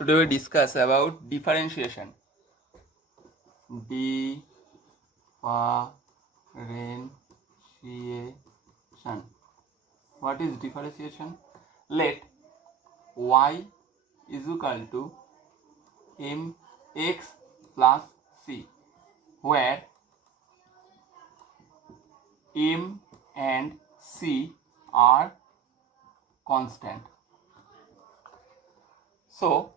Today we discuss about differentiation. Differentiation. What is differentiation? Let y is equal to mx plus c, where m and c are constant. So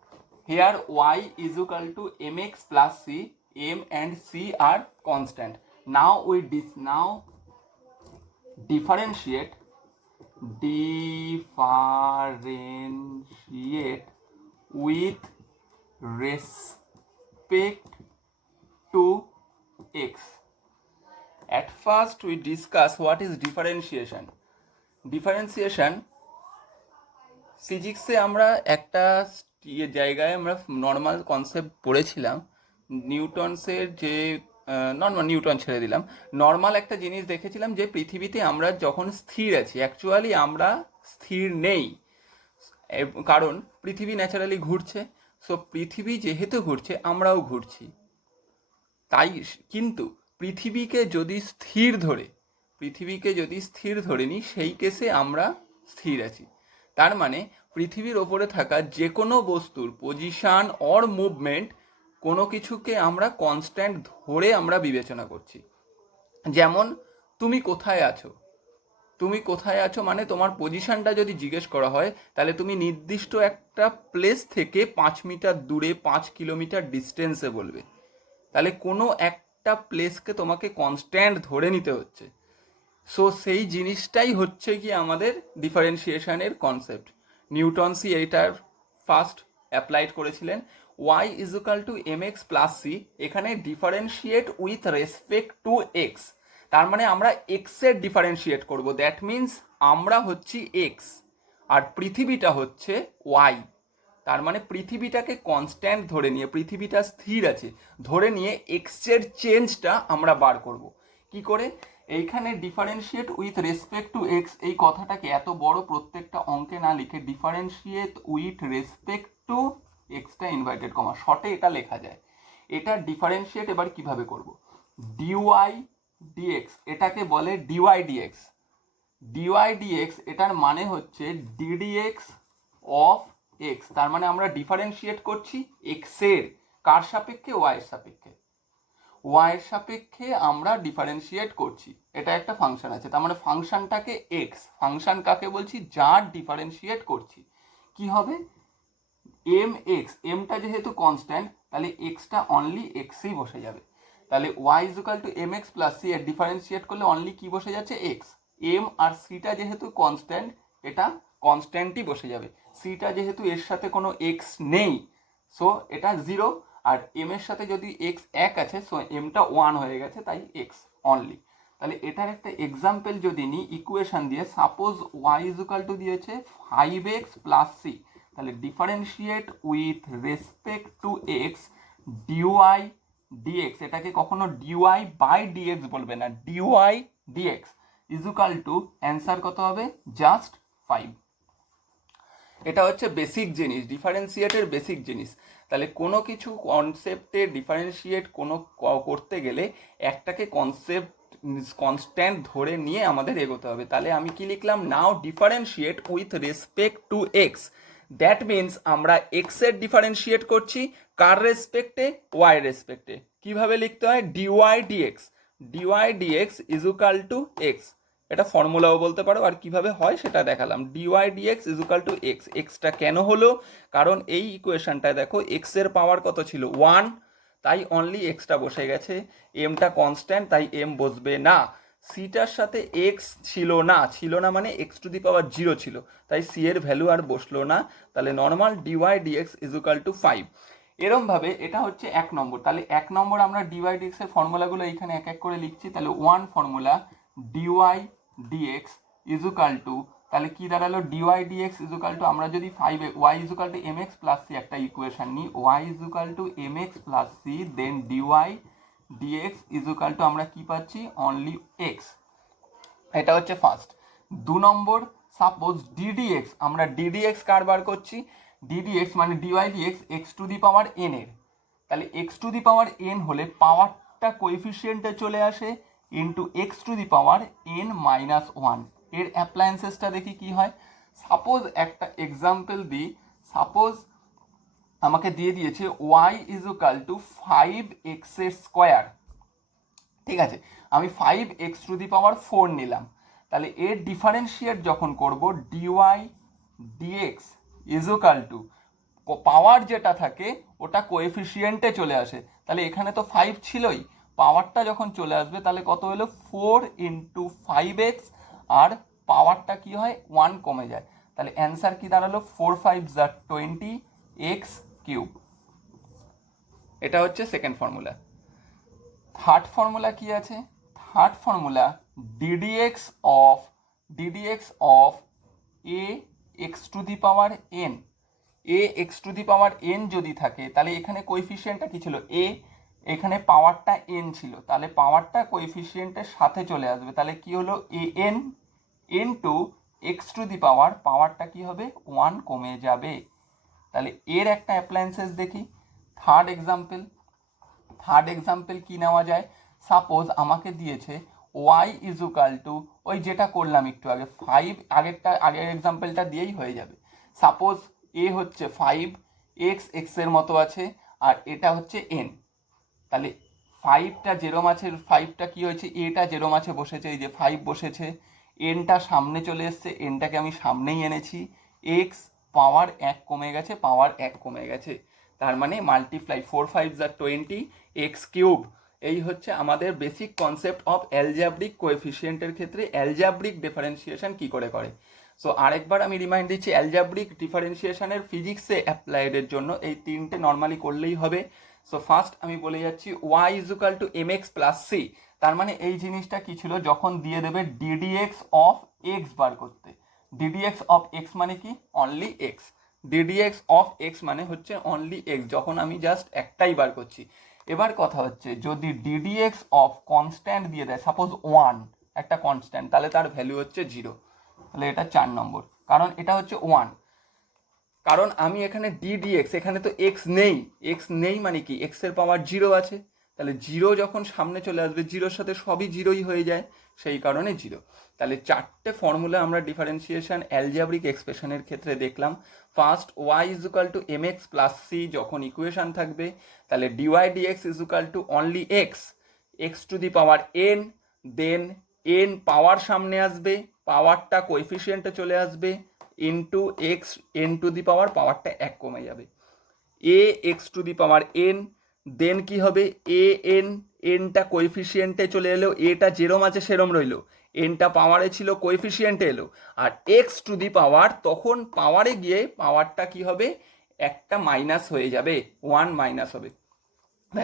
here y is equal to mx plus c, m and c are constant. Now we differentiate with respect to x. At first we discuss what is differentiation. Differentiation ফিজিক্সে আমরা একটা জায়গায় আমরা normal concept পড়েছিলাম, নিউটনসের যে Newton ছেড়ে দিলাম, normal একটা জিনিস দেখেছিলাম যে পৃথিবীতে আমরা যখন স্থির আছি, অ্যাকচুয়ালি আমরা স্থির নেই, কারণ পৃথিবী ন্যাচারালি ঘুরছে। সো পৃথিবী যেহেতু ঘুরছে আমরাও ঘুরছি, তাই কিন্তু পৃথিবীকে যদি স্থির ধরে নিই সেই কেসে আমরা স্থির আছি। তার মানে পৃথিবীর ওপরে থাকা যে কোনো বস্তুর পজিশন অর মুভমেন্ট, কোনো কিছুকে আমরা কনস্ট্যান্ট ধরে আমরা বিবেচনা করছি। যেমন তুমি কোথায় আছো মানে তোমার পজিশনটা যদি জিজ্ঞেস করা হয়, তাহলে তুমি নির্দিষ্ট একটা প্লেস থেকে 5 মিটার দূরে 5 কিলোমিটার ডিস্টেন্সে বলবে। তাহলে কোনো একটা প্লেসকে তোমাকে কনস্ট্যান্ট ধরে নিতে হচ্ছে। সো সেই জিনিসটাই হচ্ছে কি আমাদের ডিফারেন্সিয়েশনের কনসেপ্ট। নিউটনসি এইটার ফার্স্ট অ্যাপ্লাইড করেছিলেন। y is equal two mx plus c, এখানে differentiate with respect two x, তার মানে আমরা x এর ডিফারেন্সিয়েট করব। দ্যাট মিনস আমরা হচ্ছি x আর পৃথিবীটা হচ্ছে y। তার মানে পৃথিবীটাকে কনস্ট্যান্ট ধরে নিয়ে, পৃথিবীটা স্থির আছে ধরে নিয়ে এক্স এর চেঞ্জটা আমরা বার করব। কি করে? এইখানে differentiate with respect to x, এই কথাটাকে এত বড় প্রত্যেকটা অঙ্কে না লিখে differentiate with respect two extra inverted comma শর্টে এটা লেখা যায়। এটা ডিফারেন্সিয়েট এবার কিভাবে করব? ডিওয়াই ডিএক্স, এটাকে বলে ডিওয়াই ডিএক্স। ডিওয়াই ডিএক্স এটার মানে হচ্ছে ডিডিএক্স অফ এক্স। তার মানে আমরা ডিফারেন্সিয়েট করছি এক্স এর কার সাপেক্ষে? ওয়াই এর সাপেক্ষে। ওয়াই এর সাপেক্ষে আমরা ডিফারেন্সিয়েট করছি। এটা একটা ফাংশন আছে, তার মানে ফাংশনটাকে এক্স, ফাংশন কাকে বলছি? যার ডিফারেন্সিয়েট করছি। কি হবে? এম এক্স, এমটা যেহেতু কনস্ট্যান্ট তাহলে এক্সটা অনলি এক্সই বসে যাবে। তাহলে y is equal to m x plus c এর ডিফারেন্সিয়েট করলে অনলি কি বসে যাচ্ছে? এক্স। এম আর সিটা যেহেতু কনস্ট্যান্ট, এটা কনস্ট্যান্টই বসে যাবে। সিটা যেহেতু এর সাথে কোনো এক্স নেই, সো এটা 0, আর এম এর সাথে যদি এক্স 1 আছে, সো এমটা 1 হয়ে গেছে, তাই এক্স অনলি। তাহলে এটার একটা এক্সাম্পল যদি নিই ইকুয়েশন দিয়ে, suppose y is equal to দিয়েছে 5x প্লাস সি, তাহলে differentiate with respect to x d y d x, এটাকে কখনো ডিওয়াই বাই ডিএক্স বলবে না, d y dx is equal to answer কত হবে? জাস্ট 5। এটা হচ্ছে বেসিক জিনিস, ডিফারেন্সিয়েটের বেসিক জিনিস। তাহলে কোনো কিছু কনসেপ্টে ডিফারেন্সিয়েট করতে গেলে একটাকে কনস্ট্যান্ট ধরে নিয়ে আমাদের এগোতে হবে। তাহলে আমি কি লিখলাম? Now differentiate with respect to x. That means আমরা এক্স এর ডিফারেন্সিয়েট করছি কার রেসপেক্টে? ওয়াই রেসপেক্টে। কিভাবে লিখতে হয়? Dy dx, dy dx is equal to x. এটা ফর্মুলাও বলতে পারো, আর কিভাবে হয় সেটা দেখালাম। Dy dx is equal to x. এক্সটা কেন হলো? কারণ এই ইকুয়েশনটায় দেখো এক্স এর পাওয়ার কত ছিল? 1, তাই অনলি এক্সটা বসে গেছে। এমটা কনস্ট্যান্ট, তাই এম বসবে না। সিটার সাথে এক্স ছিল না মানে এক্স টু দি পাওয়ার 0 ছিল, তাই সি এর ভ্যালু আর বসলো না। তাহলে normal d y dx is equal to 5। এরমভাবে এটা হচ্ছে 1 নম্বর। তাহলে 1 নম্বর আমরা ডিওয়াই ডিএক্স এর ফর্মুলাগুলো এইখানে এক এক করে লিখছি। তাহলে 1 formula d y dx is equal to, তাহলে কি দাঁড়ালো? D y dx is equal to, আমরা যদি 5 y is equal to m x plus c একটা ইকুয়েশন নিই, y is equal to m x plus c, then d y dx is equal to আমরা কি পাচ্ছি? Only x. এটা হচ্ছে ফার্স্ট। 2 নম্বর, সাপোজ ডিডিএক্স, আমরা ডিডিএক্স কার বার করছি? ডিডিএক্স মানে d y d x x to the power N এর, তাহলে x to the power N হলে পাওয়ারটা কোএফিসিয়েন্টে চলে আসে into x to the power n minus one. এর অ্যাপ্লায়েন্সেসটা দেখি কি হয়। সাপোজ একটা এক্সাম্পল দিই, সাপোজ আমাকে দিয়ে দিয়েছে Y is equal two 5x এর স্কোয়ার, ঠিক আছে, আমি 5x টু দি পাওয়ার 4 নিলাম, তাহলে এর ডিফারেন্সিয়েট যখন করব dy dx is equal to power যেটা থাকে ওটা কোএফিসিয়েন্টে চলে আসে, তাহলে এখানে তো 5 ছিলই, পাওয়ারটা যখন চলে আসবে তাহলে কত হলো 4 ইন্টু 5x, আর পাওয়ারটা কি হয় 1 কমে যায়, তাহলে অ্যান্সার কি দাঁড়ালো 4 5 20 এক্স কিউব। এটা হচ্ছে সেকেন্ড ফর্মুলা। থার্ড ফর্মুলা কি আছে? Third formula ddx of a x to the power N. A x to the power N যদি থাকে তাহলে এখানে কোএফিসিয়েন্টটা কি ছিল এ, এখানে পাওয়ারটা এন ছিল, তাহলে পাওয়ারটা কোএফিসিয়েন্টের সাথে চলে আসবে, তাহলে কি হলো a n into x to the power, পাওয়ারটা কি হবে 1 কমে যাবে। তাহলে এর একটা অ্যাপ্লায়েন্সেস দেখি। থার্ড এক্সাম্পল কি নেওয়া যায়? সাপোজ আমাকে দিয়েছে ওয়াই ইজ ইকাল টু, ওই যেটা করলাম একটু আগে 5, আগের এক্সাম্পলটা দিয়েই হয়ে যাবে। সাপোজ এ হচ্ছে 5, এক্স এর মতো আছে, আর এটা হচ্ছে এন, তাহলে 5টা যেরম আছে, 5টা কি হয়েছে এটা যেরম আছে বসেছে, এই যে 5 বসেছে, এনটা সামনে চলে এসছে, এনটাকে আমি সামনেই এনেছি, এক্স পাওয়ার 1 কমে গেছে, তার মানে মাল্টিপ্লাই 4 5 20 এক্স কিউব। এই হচ্ছে আমাদের বেসিক কনসেপ্ট অফ অ্যালজাব্রিক কোএফিসিয়েন্টের ক্ষেত্রে অ্যালজাব্রিক ডিফারেন্সিয়েশন কি করে করে। সো আরেকবার আমি রিমাইন্ড দিচ্ছি, অ্যালজাব্রিক ডিফারেন্সিয়েশনের ফিজিক্সে অ্যাপ্লাইডের জন্য এই তিনটে নর্মালি করলেই হবে। সো ফার্স্ট আমি বলে যাচ্ছি y is equal to m x plus c, তার মানে এই জিনিসটা কি ছিল, যখন দিয়ে দেবে ডিডিএক্স অফ এক্স বার করতে, ডিডিএক্স অফ এক্স মানে কি only x, d d x of x মানে হচ্ছে অনলি এক্স, যখন আমি জাস্ট একটাই বার করছি। এবার কথা হচ্ছে যদি ডিডিএক্স অফ কনস্ট্যান্ট দিয়ে দেয়, সাপোজ 1 একটা কনস্ট্যান্ট, তাহলে তার ভ্যালু হচ্ছে 0, তাহলে এটা 4 নম্বর, কারণ এটা হচ্ছে 1, কারণ আমি এখানে ডিডিএক্স, এখানে তো এক্স নেই মানে কি এক্স এর পাওয়ার 0 আছে, তাহলে 0 যখন সামনে চলে আসবে 0-র সাথে সবই 0ই হয়ে যায়, সেই কারণে 0। তাহলে 4টে ফর্মুলা আমরা ডিফারেন্সিয়েশন অ্যালজাব্রিক এক্সপ্রেশনের ক্ষেত্রে দেখলাম। First y is equal to m x plus c যখন ইকুয়েশন থাকবে, তাহলে dy dx is equal to only x to the power n, then n power সামনে আসবে, পাওয়ারটা কোএফিসিয়েন্টে চলে আসবে, into x n to the power, পাওয়ারটা 1 কমে যাবে, a x to the power n, then কি হবে এ এনটা কোএফিসিয়েন্টে চলে এলো, এটা যেরম আছে সেরম রইলো, এনটা পাওয়ারে ছিল কোএফিসিয়েন্টে এলো, আর এক্স টু দি পাওয়ার তখন পাওয়ারে গিয়ে পাওয়ারটা কি হবে একটা মাইনাস হয়ে যাবে, 1 মাইনাস হবে।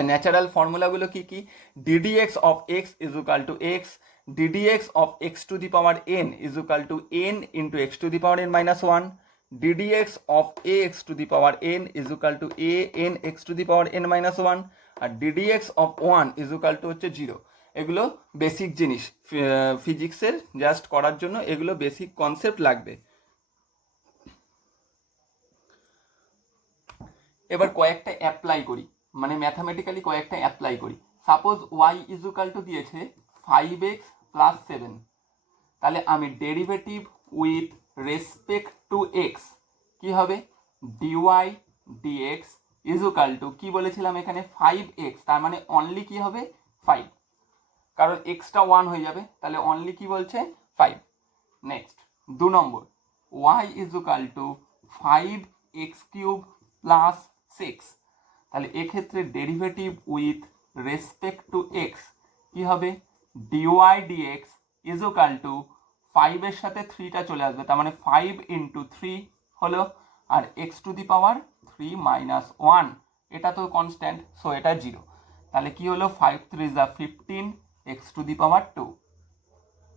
ন্যাচারাল ফর্মুলাগুলো কি কি? D d x of x is equal to x, d d x of x to the power n is equal to n into x to the power n minus 1, d d x of a x to the power n is equal to a n x to the power n minus 1, আর d d x of 1 is equal to হচ্ছে 0। এগুলো basic জিনিস ফিজিক্সের, just করার জন্য এগুলো basic concept লাগবে। এবার কয়েকটা অ্যাপ্লাই করি, মানে ম্যাথামেটিক্যালি কয়েকটা অ্যাপ্লাই করি। Suppose y is equal to দিয়েছে 5x প্লাস 7, তাহলে আমি derivative with respect to x কি হবে, d y dx is equal to কি বলেছিলাম এখানে 5x, তার মানে অনলি কি হবে 5, কারণ এক্সটা 1 হয়ে যাবে, তাহলে অনলি কি বলছে 5। নেক্সট 2 নম্বর, y is equal to 5x cube plus 6, তাহলে এক্ষেত্রে derivative with respect to x কি হবে, d y dx is equal to 5 এর সাথে 3টা চলে আসবে, তার মানে 5 ইন্টু 3 হলো, আর x to the power 3 minus 1, এটা তো কনস্ট্যান্ট, সো এটা 0, তাহলে কি হলো 5 3 15 এক্স টু দি পাওয়ার 2।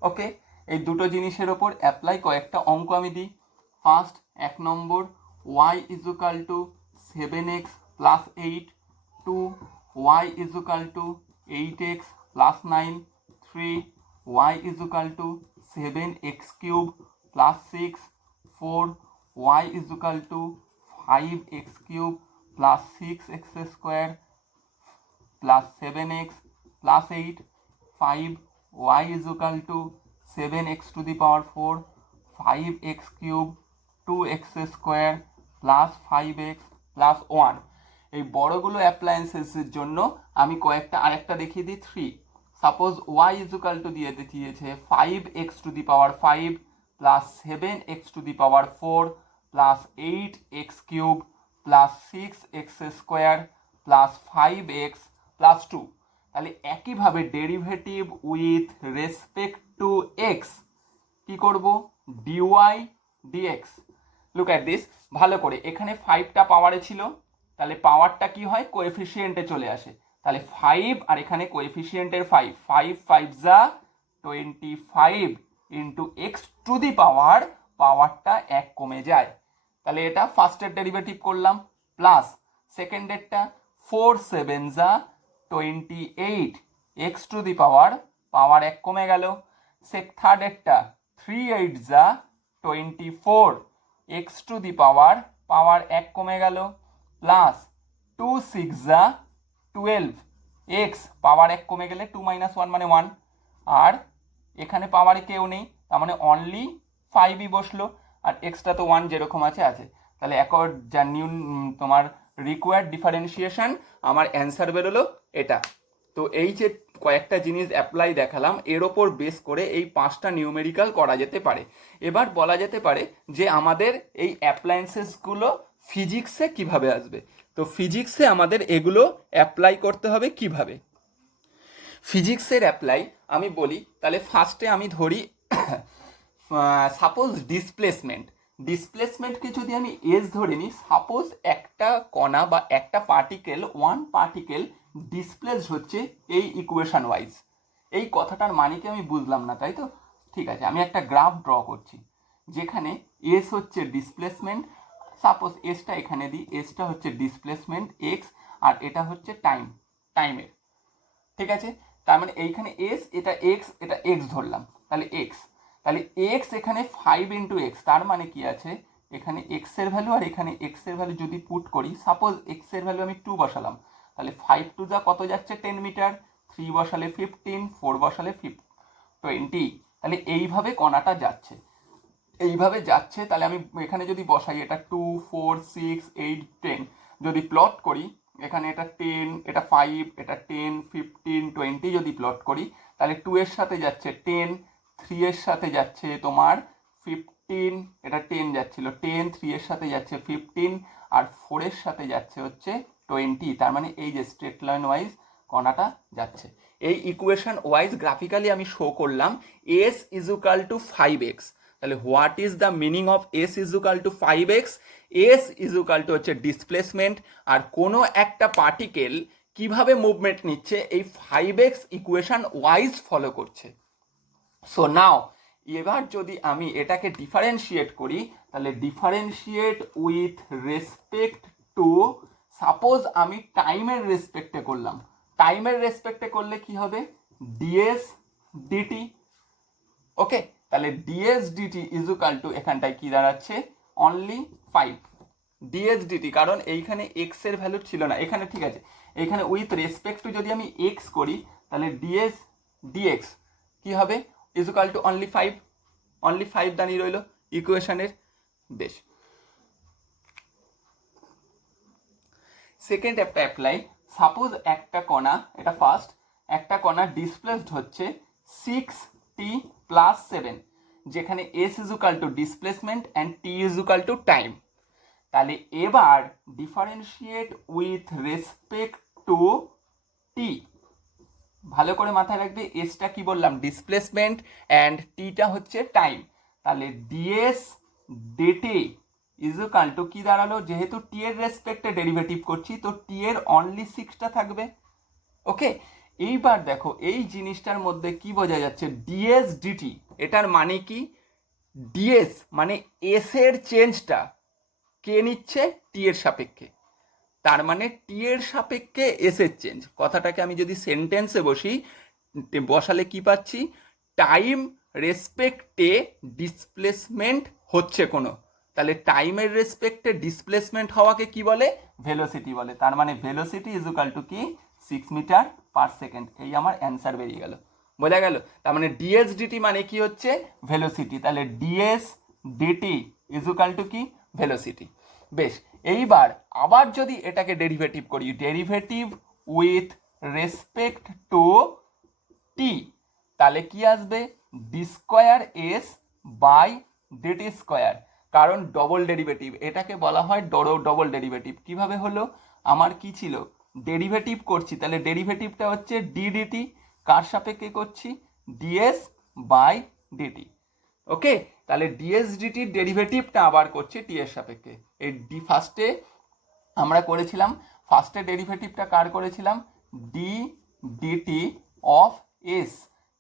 ওকে, এই দুটো জিনিসের ওপর অ্যাপ্লাই কয়েকটা অঙ্ক আমি দিই। ফার্স্ট 1 নম্বর, y is equal to 7x plus 8, 2 y is equal to 8x plus 9, 3 y is equal to 7x cube plus 6, 4 y is equal to 5x³ plus 6x² plus 7x plus 8, 5y is equal to 7x⁴, 5x³ 2x² plus 5x plus 1। এই বড়গুলো অ্যাপ্লায়েন্সেসের জন্য আমি কয়েকটা আরেকটা দেখিয়ে দিই 3। Suppose y is equal to দিয়েছে 5x⁵ plus 7x⁴ plus 8x³ plus 6x² plus 5x plus 2। তাহলে একইভাবে derivative with respect to x কি করব, dy dx। Look at this, ভালো করে, এখানে 5টা পাওয়ারে ছিল, তাহলে পাওয়ারটা কি হয়, কোএফিসিয়েন্টে চলে আসে। তাহলে 5 আর এখানে কোএফিসিয়েন্টের 5, 5 5 যা 25 ইন্টু x⁴ পাওয়ারটা 1 কমে যায়। তাহলে এটা ফার্স্টের ডেরিভেটিভ করলাম, প্লাস সেকেন্ডেরটা 4 7 যা 28 x⁴ পাওয়ার 1 কমে গেল। থার্ডেরটা 3 8 যা 24 x⁴ পাওয়ার 1 কমে গেল, প্লাস 2 6 যা 12 x পাওয়ার 1 কমে গেলে 2 - 1 মানে 1, আর এখানে পাওয়ারে কেউ নেই, তার মানে অনলি 5ই বসলো, আর এক্সটা তো 1 যেরকম আছে। তাহলে অ্যাকর্ড যা তোমার রিকোয়ার্ড ডিফারেন্সিয়েশন, আমার অ্যান্সার বেরোলো এটা। তো এই যে কয়েকটা জিনিস অ্যাপ্লাই দেখালাম, এর ওপর বেস করে এই 5টা নিউমেরিক্যাল করা যেতে পারে। এবার বলা যেতে পারে যে আমাদের এই অ্যাপ্লায়েন্সেসগুলো ফিজিক্সে কিভাবে আসবে। তো ফিজিক্সে আমাদের এগুলো অ্যাপ্লাই করতে হবে কিভাবে। ফিজিক্সের অ্যাপ্লাই আমি বলি, তাহলে ফার্স্টে আমি ধরি সাপোজ ডিসপ্লেসমেন্টকে যদি আমি এস ধরে নিই, সাপোজ একটা কণা বা একটা পার্টিকেল, ওয়ান পার্টিকেল ডিসপ্লেস হচ্ছে এই ইকুয়েশন ওয়াইজ। এই কথাটার মানে কি আমি বুঝলাম না, তাই তো? ঠিক আছে, আমি একটা গ্রাফ ড্র করছি যেখানে এস হচ্ছে ডিসপ্লেসমেন্ট, সাপোজ এসটা এখানে দিই, এসটা হচ্ছে ডিসপ্লেসমেন্ট এক্স, আর এটা হচ্ছে টাইমের, ঠিক আছে? তার মানে এইখানে এস, এটা এক্স ধরলাম, তাহলে এক্স এখানে 5 ইন্টু এক্স, তার মানে কি আছে, এখানে এক্স এর ভ্যালু আর এখানে এক্স এর ভ্যালু যদি পুট করি, সাপোজ এক্স এর ভ্যালু আমি 2 বসালাম, তাহলে 5 2 যা কত যাচ্ছে 10 মিটার, 3 বসালে 15, 4 বসালে 20। তাহলে এইভাবে কণাটা যাচ্ছে, তাহলে আমি এখানে যদি বসাই, এটা 2 4 6 8 10, যদি প্লট করি, এখানে এটা 10, এটা 5, এটা 10 15 20 যদি প্লট করি, তাহলে 2 এর সাথে যাচ্ছে 10, 3 এর সাথে যাচ্ছে তোমার 15, এটা 10 যাচ্ছিল 10, 3 এর সাথে যাচ্ছে 15, আর 4 এর সাথে যাচ্ছে হচ্ছে 20। তার মানে এই যে স্ট্রেট লাইন ওয়াইজ কণাটা যাচ্ছে। এই ইকুয়েশন ওয়াইজ গ্রাফিক্যালি আমি শো করলাম s is equal to 5x। তাহলে what is the meaning of s is equal to 5x? s is equal to হচ্ছে ডিসপ্লেসমেন্ট, আর কোনো একটা পার্টিকেল কিভাবে মুভমেন্ট নিচ্ছে এই 5x ইকুয়েশন ওয়াইজ ফলো করছে। সো নাও এবার যদি আমি এটাকে ডিফারেন্সিয়েট করি, তাহলে differentiate with respect two, suppose আমি টাইমের রেসপেক্টে করলাম, টাইমের রেসপেক্টে করলে কি হবে, ds dt। ওকে, তাহলে ds dt is equal two, এখানটায় কি দাঁড়াচ্ছে, অনলি 5 ds dt, কারণ এইখানে x এর ভ্যালু ছিল না, এখানে ঠিক আছে, এইখানে উইথ রেসপেক্ট টু যদি আমি x করি, তাহলে ds dx কি হবে, ইজ ইকুয়াল টু অনলি 5 দাঁড়িয়ে রইল ইকুয়েশনের। বেশ, সেকেন্ড একটা অ্যাপ্লাই, সাপোজ একটা কণা, এটা ফার্স্ট, একটা কণা ডিসপ্লেসড হচ্ছে 6t প্লাস 7, যেখানে s is equal two displacement and t is equal to time. তাহলে এবার differentiate with respect two t, ভালো করে মাথায় রাখবে, এসটা কি বললাম, ডিসপ্লেসমেন্ট, অ্যান্ড টিটা হচ্ছে টাইম। তাহলে ds dt is equal to কি দাঁড়ালো, যেহেতু টি এর রেসপেক্টে ডেরিভেটিভ করছি, তো টি এর অনলি 6টা থাকবে। ওকে, এইবার দেখো এই জিনিসটার মধ্যে কি বোঝা যাচ্ছে, ds dt, এটার মানে কি, ds মানে এস এর চেঞ্জটা কে নিচ্ছে, টি এর সাপেক্ষে, তার মানে টি এর সাপেক্ষে এস এর চেঞ্জ। কথাটাকে আমি যদি সেন্টেন্সে বসালে কি পাচ্ছি, টাইম রেসপেক্টে ডিসপ্লেসমেন্ট হচ্ছে কোনো, তাহলে টাইমের রেসপেক্টে ডিসপ্লেসমেন্ট হওয়াকে কি বলে? ভেলোসিটি বলে। তার মানে ভেলোসিটি ইজ ইকুয়াল টু কি? 6 মিটার পার সেকেন্ড। এই আমার অ্যান্সার বেরিয়ে গেল। বোঝা গেল? তার মানে ডিএস ডিটি মানে কি হচ্ছে? ভেলোসিটি। তাহলে d s d t is equal to কি? ভেলোসিটি। বেশ, এইবার আবার যদি এটাকে ডেরিভেটিভ করি, derivative with respect to t, তাহলে কি আসবে? D square s by DT square. কারণ ডবল ডেরিভেটিভ, এটাকে বলা হয় ডবল ডেরিভেটিভ। কিভাবে হলো? আমার কি ছিল? ডেরিভেটিভ করছি, তাহলে ডেরিভেটিভটা হচ্ছে ডি ডিটি, কার সাপেক্ষে করছি? DS by DT. ওকে, তাহলে ডিএস ডিটির ডেরিভেটিভটা আবার করছি টি এর সাপেক্ষে। এই ডি ফার্স্টে আমরা করেছিলাম, ফার্স্টে ডেরিভেটিভটা কার করেছিলাম? D d t of s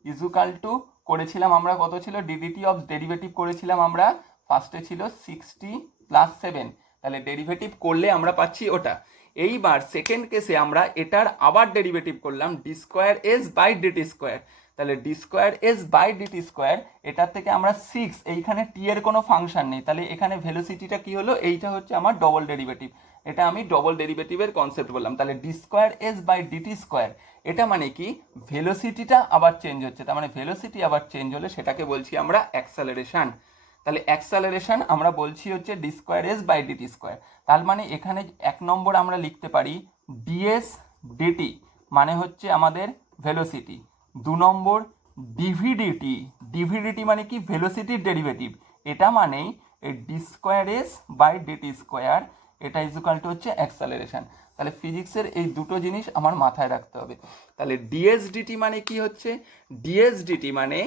is equal to করেছিলাম আমরা, কত ছিল? ডিডিটি অফ ডেরিভেটিভ করেছিলাম আমরা, ফার্স্টে ছিল 60 প্লাস 7। তাহলে ডেরিভেটিভ করলে আমরা পাচ্ছি ওটা। এইবার সেকেন্ড কেসে আমরা এটার আবার ডেরিভেটিভ করলাম, d square s by DT square. তাহলে d square s by DT square, এটার থেকে আমরা 6, এইখানে টি এর কোনো ফাংশন নেই, তাহলে এখানে ভেলোসিটিটা কি হলো? এইটা হচ্ছে আমার ডবল ডেরিভেটিভ। এটা আমি ডবল ডেরিভেটিভের কনসেপ্ট বললাম। তাহলে d square s by DT square, এটা মানে কি? ভেলোসিটিটা আবার চেঞ্জ হচ্ছে। তার মানে ভেলোসিটি আবার চেঞ্জ হলে সেটাকে বলছি আমরা অ্যাক্সেলারেশন। তাহলে অ্যাক্সেলারেশন আমরা বলছি হচ্ছে d square s by DT square. তার মানে এখানে 1 নম্বর আমরা লিখতে পারি ডিএস ডিটি মানে হচ্ছে আমাদের ভেলোসিটি। 2 নম্বর ডিভিডিটি, ডিভিডিটি মানে কি? ভেলোসিটির ডেরিভেটিভ। এটা মানেই এই d square s by DT square, এটা ইজুকাল টু হচ্ছে অ্যাক্সেলারেশন। তাহলে ফিজিক্সের এই দুটো জিনিস আমার মাথায় রাখতে হবে। তাহলে ডিএস ডিটি মানে কি হচ্ছে? ডিএস ডিটি মানে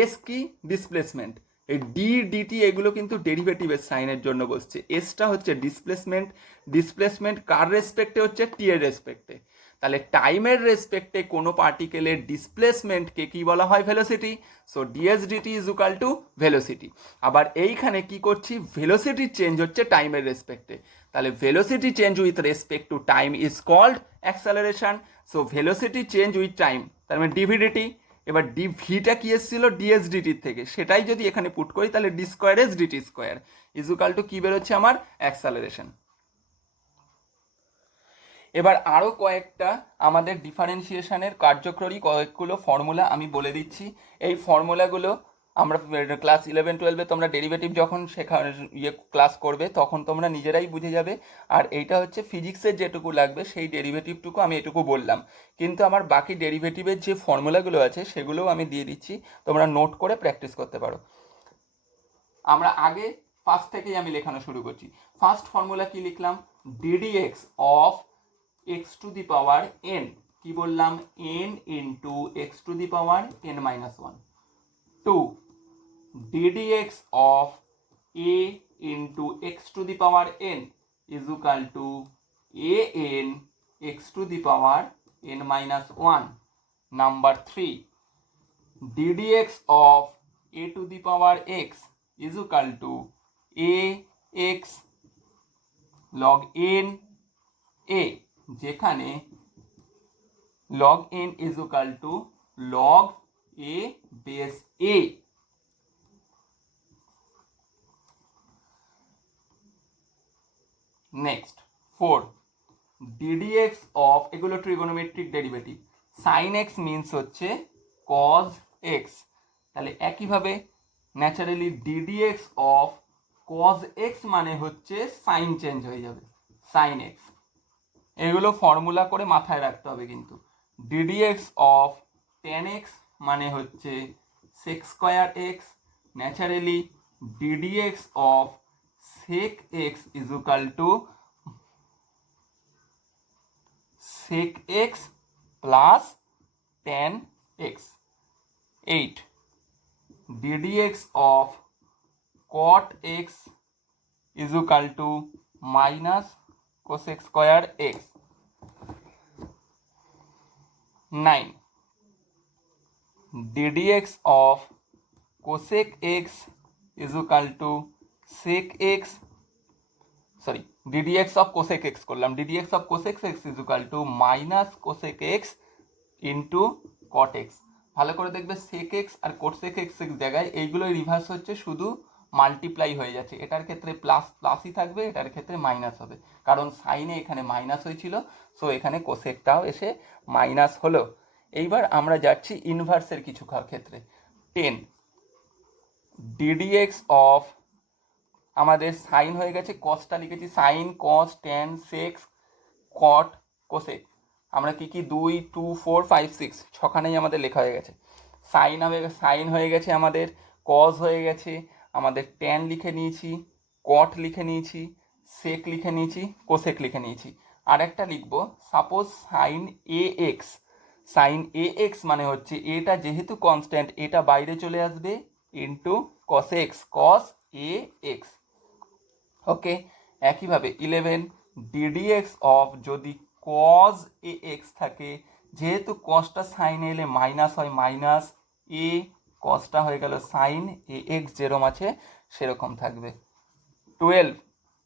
এস কি? ডিসপ্লেসমেন্ট। এই ডি ডিটি এগুলো কিন্তু ডেরিভেটিভের সাইনের জন্য বসছে। এসটা হচ্ছে ডিসপ্লেসমেন্ট, ডিসপ্লেসমেন্ট কার রেসপেক্টে হচ্ছে? টি এর রেসপেক্টে। তাহলে টাইমের রেসপেক্টে কোনো পার্টিকেলের ডিসপ্লেসমেন্টকে কি বলা হয়? Velocity. So d s d t is equal to velocity. আবার এইখানে কি করছি? ভেলোসিটি চেঞ্জ হচ্ছে টাইমের রেসপেক্টে। তাহলে velocity change with respect to time is called acceleration. So velocity change with time, তার মানে ডিভিডিটি। এবার ডি ভিটা কি এসেছিল? ডিএস ডিটির থেকে, সেটাই যদি এখানে পুট করি তাহলে d square s d t square is equal to কি বেরোচ্ছে? আমার অ্যাক্সেলারেশন। এবার আরও কয়েকটা আমাদের ডিফারেন্সিয়েশনের কার্যকরী কয়েকগুলো ফর্মুলা আমি বলে দিচ্ছি। এই ফর্মুলাগুলো আমরা ক্লাস 11-12 তোমরা ডেরিভেটিভ যখন ক্লাস করবে তখন তোমরা নিজেরাই বুঝে যাবে। আর এইটা হচ্ছে ফিজিক্সের যেটুকু লাগবে সেই ডেরিভেটিভটুকু আমি এটুকু বললাম, কিন্তু আমার বাকি ডেরিভেটিভের যে ফর্মুলাগুলো আছে সেগুলোও আমি দিয়ে দিচ্ছি, তোমরা নোট করে প্র্যাকটিস করতে পারো। আমরা আগে ফার্স্ট থেকেই আমি লেখানো শুরু করছি। ফার্স্ট ফর্মুলা কি লিখলাম? Ddx of x two the power n, কি বললাম? n into x two the power n minus 1। 2 ddx of a into x to the power n is equal to an x to the power n minus 1. Number 3 ddx of a to the power x is equal to ax log n a, যেখানে log n is equal to log a base a। Next 4 ddx of, এগুলো trigonometric derivative, sine x means হচ্ছে cos x. তাহলে একইভাবে naturally ddx of cos x মানে হচ্ছে sign change হয়ে যাবে, sine x. এগুলো ফর্মুলা করে মাথায় রাখতে হবে কিন্তু। ddx অফ tan x মানে হচ্ছে sec square x, naturally ddx of sec x is equal to sec x plus tan x। 8 ddx of cot x is equal to minus cosec square x। 9 ddx of cosec x is equal to sec x, sorry ddx of cosec x করলাম, ddx of cosec x is equal to minus cosec x into cot x। ভালো করে দেখবে sec x আর cosec x এর জায়গায় এইগুলো reverse হচ্ছে শুধু multiply হয়ে যাচ্ছে, এটার ক্ষেত্রে প্লাস প্লাসই থাকবে, এটার ক্ষেত্রে মাইনাস হবে, কারণ সাইনে এখানে মাইনাস হয়েছিল, সো এখানে কোসেকটাও এসে মাইনাস হলো। এইবার আমরা যাচ্ছি ইনভার্সের কিছু ক্ষেত্রে। 10 ডিডিএক্স অফ, আমাদের সাইন হয়ে গেছে, কসটা লিখেছি sine cos tan sec cot cosec, আমরা কি কি 2 2 4 5 6 ছখানেই আমাদের লেখা হয়ে গেছে। সাইন হয়ে গেছে আমাদের, কজ হয়ে গেছে আমাদের, ট্যান লিখে নিয়েছি, কট লিখে নিয়েছি, সেক লিখে নিয়েছি, কোসেক লিখে নিয়েছি। আর একটা লিখবো, সাপোজ সাইন এ এক্স, সাইন এ এক্স মানে হচ্ছে এটা যেহেতু কনস্ট্যান্ট এটা বাইরে চলে আসবে ইন্টু কস এক্স, কস এ এক্স। ওকে, একইভাবে 11 ডিডিএক্স অফ, যদি কজ এ এক্স থাকে, যেহেতু কসটা সাইন এলে মাইনাস হয়, মাইনাস এ কসটা হয়ে গেল সাইন এ এক্স, যেরকম আছে সেরকম থাকবে। 12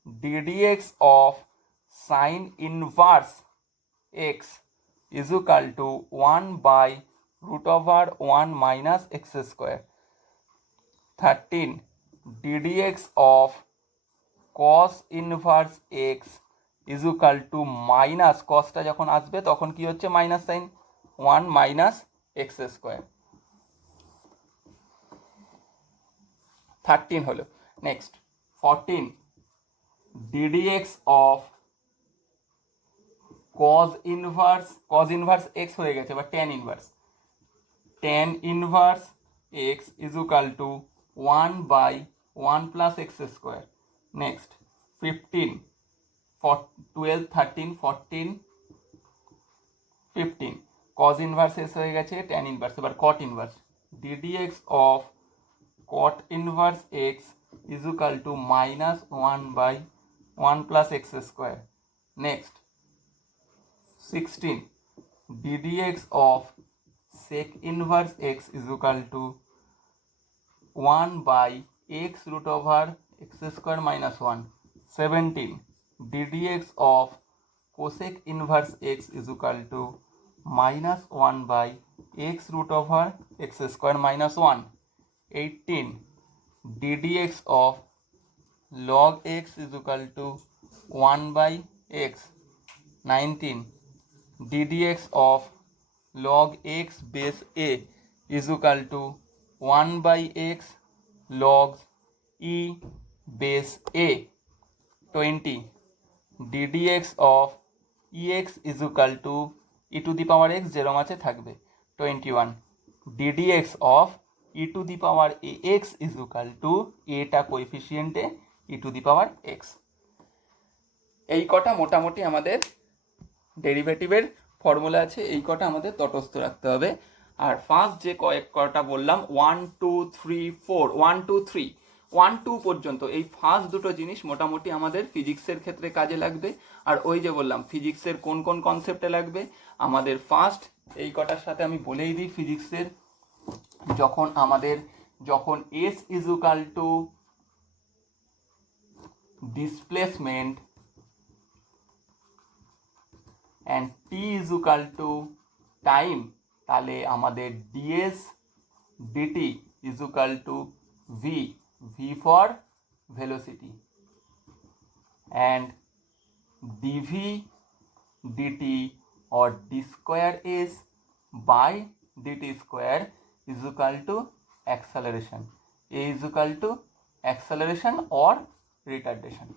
d dx of sine inverse x is equal to 1/√1 minus x square. 13 d dx of cos inverse x is equal to minus, কসটা যখন আসবে তখন কি হচ্ছে minus sine, 1 minus x square. 13 হলো। Next 14 d dx of cos inverse x হয়ে গেছে, বা tan inverse x is equal to 1/1 plus x square. Next 15 12 13 14 15 cos inverse s হয়ে গেছে, tan ইনভার্স, এবার cot inverse, ddx of cot inverse x is equal to minus 1/1 plus x square. Next 16 ddx of sec inverse x is equal two 1/x√x square minus 1। 17 ddx of cosec inverse x is equal to minus 1/x√x square minus 1। 18 ddx of log x is equal two 1/x। 19 ddx of log x base a is equal two 1/x log e base a। 20 ddx of ex is equal two e two the power x, যেরকম আছে থাকবে। 21 ddx of e two the power ax is equal two, এটা কোএফিসিয়েন্টে e two the power x। এই কটা মোটামুটি আমাদের ডেরিভেটিভের formula আছে, এই কটা আমাদের তটস্থ রাখতে হবে। আর ফার্স্ট যে কটা বললাম 1 2 3 4 1 2 3 1 2 পর্যন্ত, এই ফার্স্ট দুটো জিনিস মোটামুটি আমাদের ফিজিক্সের ক্ষেত্রে কাজে লাগবে। আর ওই যে বললাম ফিজিক্সের কোন কোন কনসেপ্টে লাগবে, আমাদের ফার্স্ট এই কটার সাথে আমি বলেই দিই। ফিজিক্সের যখন S is equal two displacement and t is equal to time, তাহলে আমাদের ds dt is equal to v for velocity, and dv dt or d square s by dt square is equal to acceleration, a is equal to acceleration or retardation.